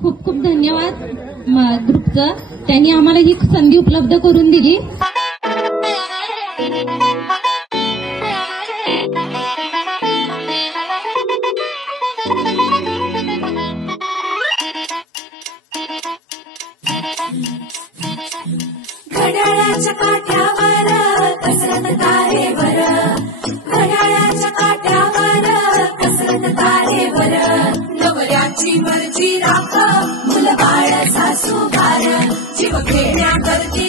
खूप खूप धन्यवाद ग्रुपचं, त्यांनी आम्हाला ही संधी उपलब्ध करून दिली. घड्याळाच्या काट्यावर कसरत तारेवर, घड्याळाच्या काट्यावर कसरत तारेवर, नवऱ्याची मर्जी राख मुलबाळ सासूबार, जीव खेळण्याकरती